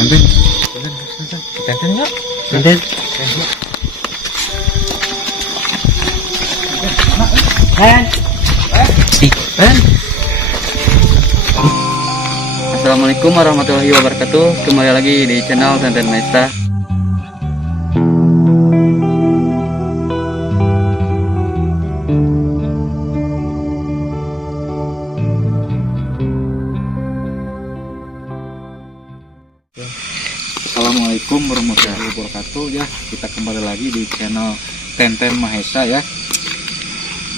Tenten. Tenten yuk. Tenten. Assalamualaikum warahmatullahi wabarakatuh. Kembali lagi di channel Tenten Maesta. Assalamualaikum warahmatullahi wabarakatuh. Ya, kita kembali lagi di channel Tenten Mahesa ya.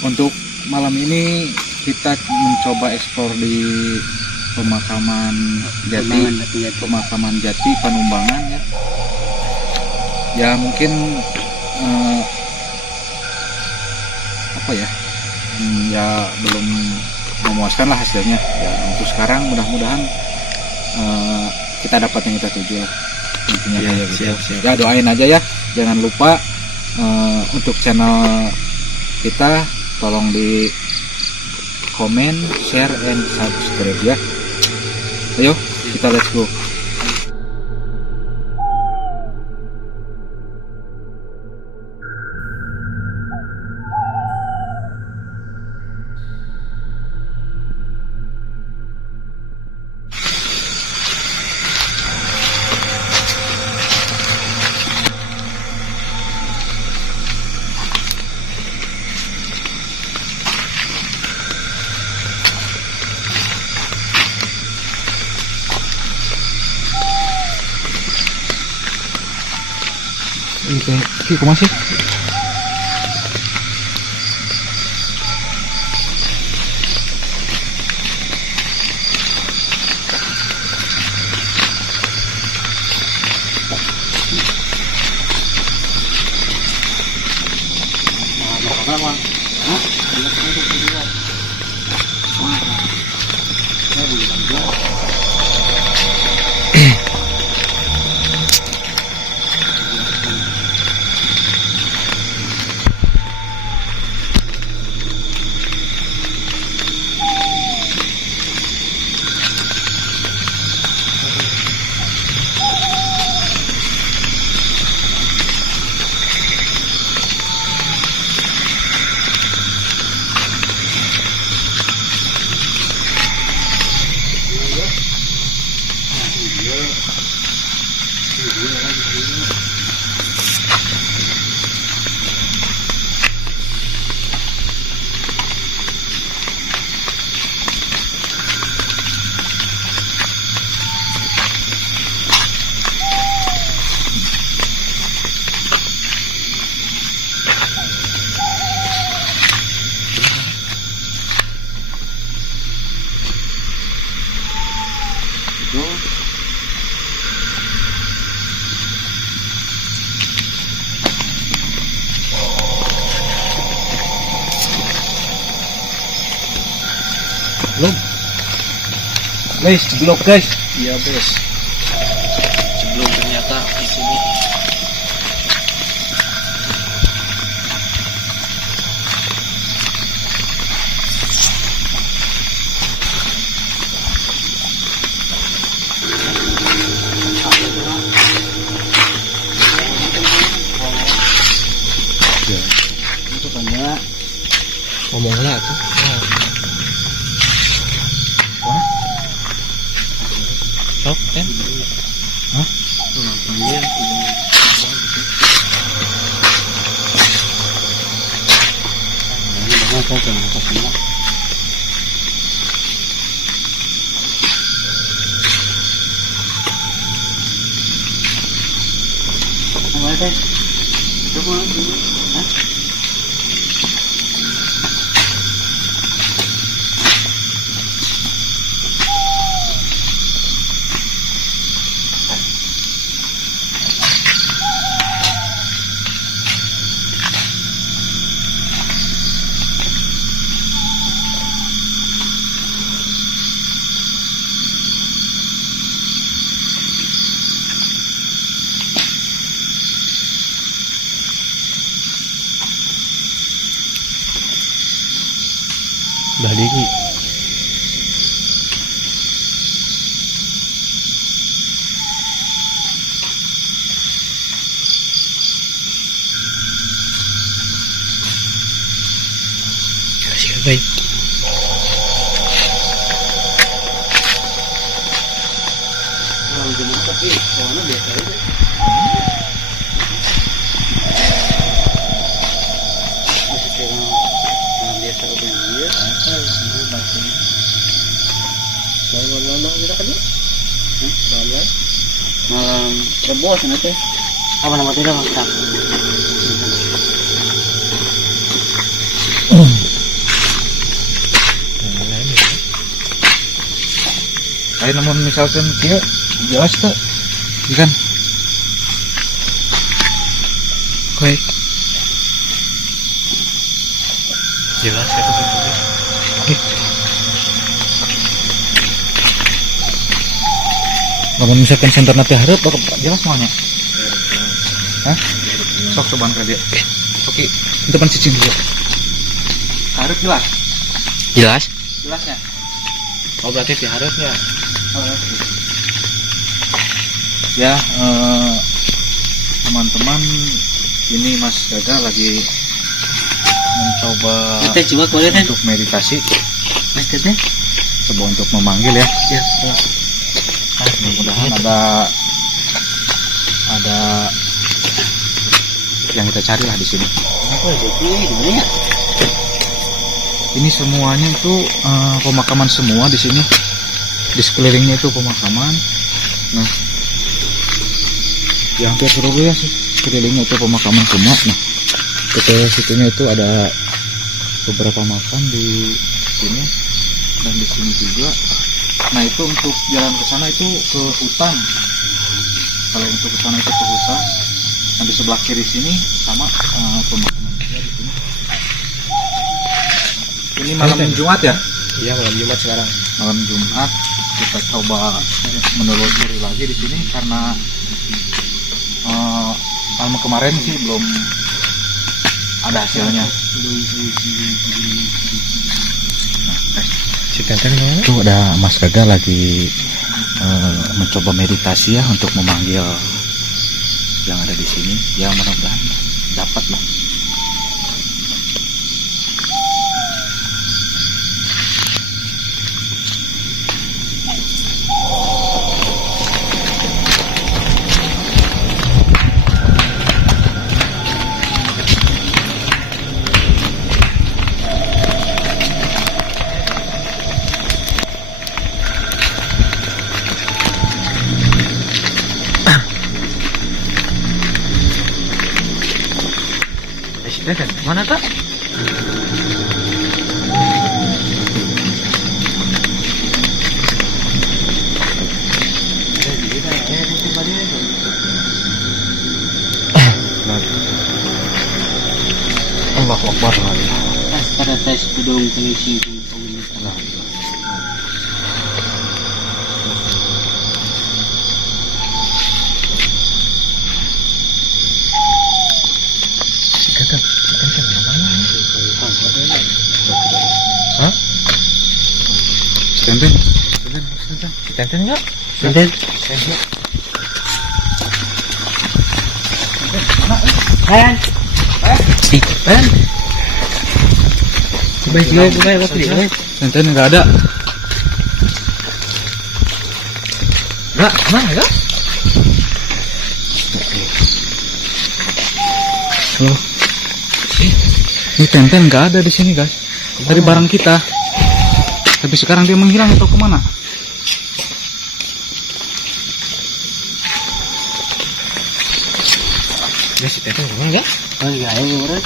Untuk malam ini kita mencoba eksplor di pemakaman Jati Panumbangan ya. Ya mungkin ya belum memuaskan lah hasilnya. Ya untuk sekarang mudah-mudahan kita dapat yang kita tuju lah. Intinya Ya, kayak gitu. siap. Ya doain aja ya. Jangan lupa untuk channel kita tolong di komen, share, and subscribe ya. Ayo kita let's go. Ki, kok masih? Belum. Guys, jeblok guys. Iya bos. Sebelum ternyata di sini. Itu tanya Ngomonglah tuh. Sok kan? Hah? Udah diri. jemur tapi kawannya biasa aja. Masih kayak orang biasa udah dia. Malam kita kan? Malam rebos nanti. Apa nama tidak masak? Lain namun misalkan dia jelas tak, kan? Baik. Jelas ya tuh. Oke. Namun misalkan center nanti harap, bakal jelas semuanya. Hah? Sok cobaan ke dia. Oke. Depan cicing dulu. Harap jelas. Jelas? Jelasnya. Oh berarti diharapnya. Ya, teman-teman, ini Mas Gaga lagi mencoba untuk meditasi. Mas Gaga? Coba untuk memanggil ya. Ya. Mudah-mudahan ada yang kita cari lah di sini. Ini semuanya itu pemakaman semua di sini. Di sekelilingnya itu pemakaman. Nah, di hampir seluruh ya sekelilingnya itu pemakaman semua. Nah, ke situnya itu ada beberapa makam di sini dan di sini juga. Nah, itu untuk jalan ke sana itu ke hutan. Kalau untuk ke sana itu ke hutan. Nah, di sebelah kiri sini sama pemakaman juga di sini. Ini malam Jumat ya? Iya, malam Jumat sekarang. Malam Jumat kita coba menelusuri lagi di sini karena malam kemarin sih belum ada hasilnya. Itu ada Mas Gaga lagi mencoba meditasi ya untuk memanggil yang ada di sini. Ya mudah-mudahan dapat lah. Mana kak? Allahu Akbar. Pada tes gedung pengisi pemerintah. Hah? Stenten? Tenten nggak? Tenten. Ayan. Ayan. Baik, waktu ini. Stenten nggak ada. Nggak, mana ya? Loh. Ini Tenten nggak ada di sini guys. Dari barang kita. Tapi sekarang dia menghilang atau kemana? Ya si Tenten kemana nggak? Oh iya, ini urut.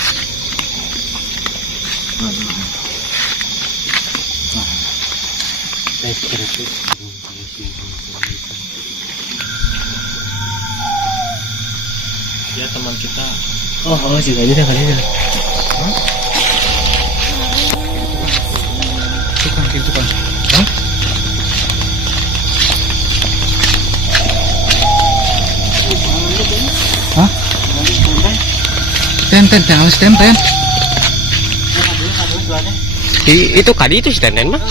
Ya teman kita. Oh, sih aja kali ya. Itu kan. Hah? Hah? Tenten, jangan Tenten. Itu kali itu si Tenten mah.